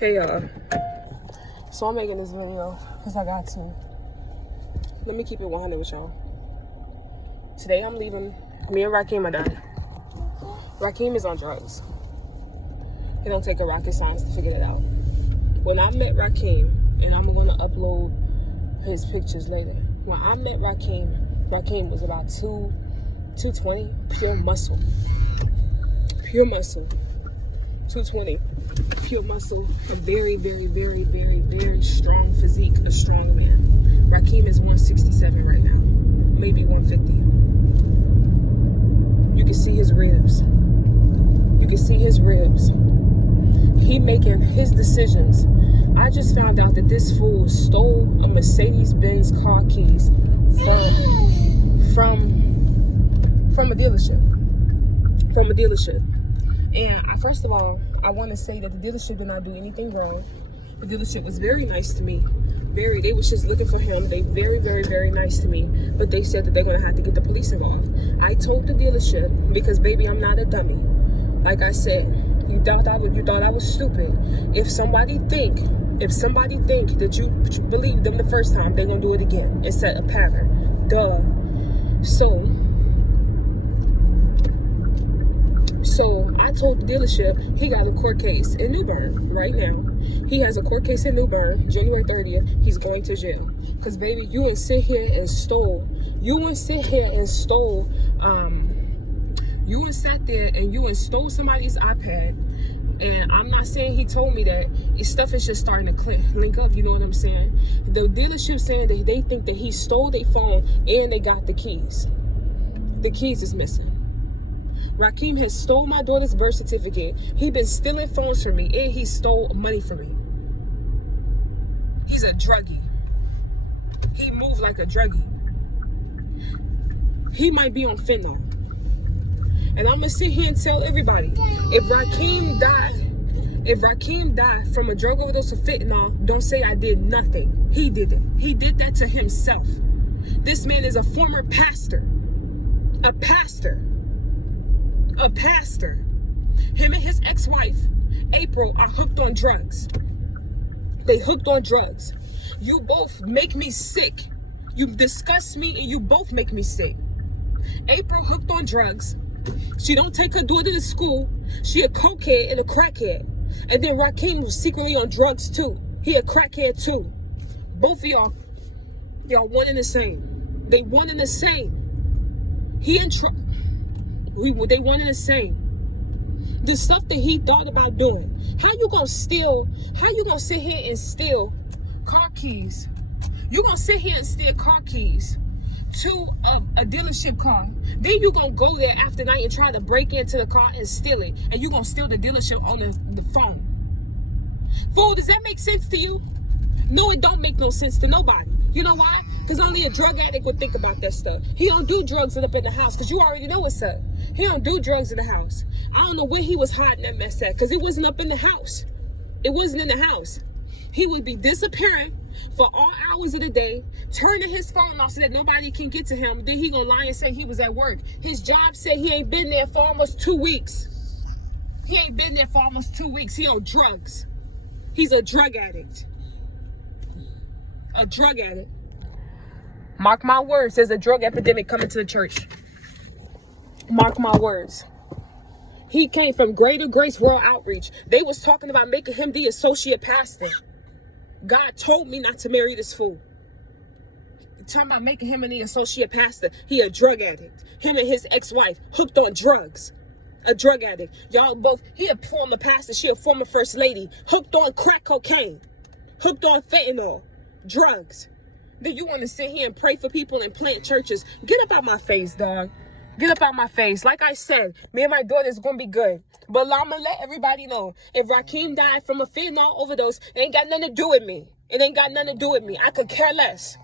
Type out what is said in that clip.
Hey y'all, so I'm making this video because I got to. Let me keep it 100 with y'all. Today I'm leaving. Me and Rakeem are done. Rakeem is on drugs. It don't take a rocket science to figure it out. When I met Rakeem, and I'm going to upload his pictures later. When I met Rakeem was about 220, pure muscle. Pure muscle. 220, pure muscle, a very, very, very, very, very strong physique, a strong man. Rakeem is 167 right now, maybe 150. You can see his ribs. You can see his ribs. He making his decisions. I just found out that this fool stole a Mercedes-Benz car keys from a dealership. From a dealership. And first of all, I want to say that the dealership did not do anything wrong. The dealership was very nice to me. They was just looking for him. They very, very, very nice to me. But they said that they're going to have to get the police involved. I told the dealership, because baby, I'm not a dummy. Like I said, you thought I was stupid. If somebody think that you believed them the first time, they're going to do it again and set a pattern. Duh. So I told the dealership he got a court case in New Bern right now. He has a court case in New Bern, January 30th. He's going to jail. Because, baby, you and sat there and you stole somebody's iPad. And I'm not saying he told me that. Stuff is just starting to link up, you know what I'm saying? The dealership saying that they think that he stole their phone and they got the keys. The keys is missing. Rakeem has stole my daughter's birth certificate. He been stealing phones from me, and he stole money from me. He's a druggie. He moves like a druggie. He might be on fentanyl. And I'm gonna sit here and tell everybody, if Rakeem died from a drug overdose of fentanyl, don't say I did nothing. He did it. He did that to himself. This man is a former pastor. A pastor. Him and his ex-wife, April, are hooked on drugs. They hooked on drugs. You both make me sick. You disgust me and you both make me sick. April hooked on drugs. She don't take her daughter to school. She a cokehead and a crackhead. And then Rakeem was secretly on drugs too. He a crackhead too. Both of y'all one and the same. They one and the same. They one and the same. The stuff that he thought about doing. How you gonna sit here and steal car keys? You gonna sit here and steal car keys to a dealership car. Then you gonna go there after night and try to break into the car and steal it. And you gonna steal the dealership on the phone. Fool, does that make sense to you? No, it don't make no sense to nobody. You know why? Because only a drug addict would think about that stuff. He don't do drugs up in the house because you already know what's up. He don't do drugs in the house. I don't know where he was hiding that mess at because it wasn't up in the house. It wasn't in the house. He would be disappearing for all hours of the day, turning his phone off so that nobody can get to him. Then he gonna lie and say he was at work. His job said he ain't been there for almost 2 weeks. He ain't been there for almost 2 weeks. He on drugs. He's a drug addict. A drug addict. Mark my words, there's a drug epidemic coming to the church. Mark my words. He came from Greater Grace World Outreach. They was talking about making him the associate pastor. God told me not to marry this fool. Talking about making him the associate pastor. He a drug addict. Him and his ex-wife hooked on drugs. A drug addict. Y'all both, he a former pastor, she a former first lady. Hooked on crack cocaine. Hooked on fentanyl. Drugs. Then you want to sit here and pray for people and plant churches. Get up out my face, dog. Get up out my face. Like I said, me and my daughter is going to be good. But I'm going to let everybody know, if Rakeem died from a fentanyl overdose, it ain't got nothing to do with me. It ain't got nothing to do with me. I could care less.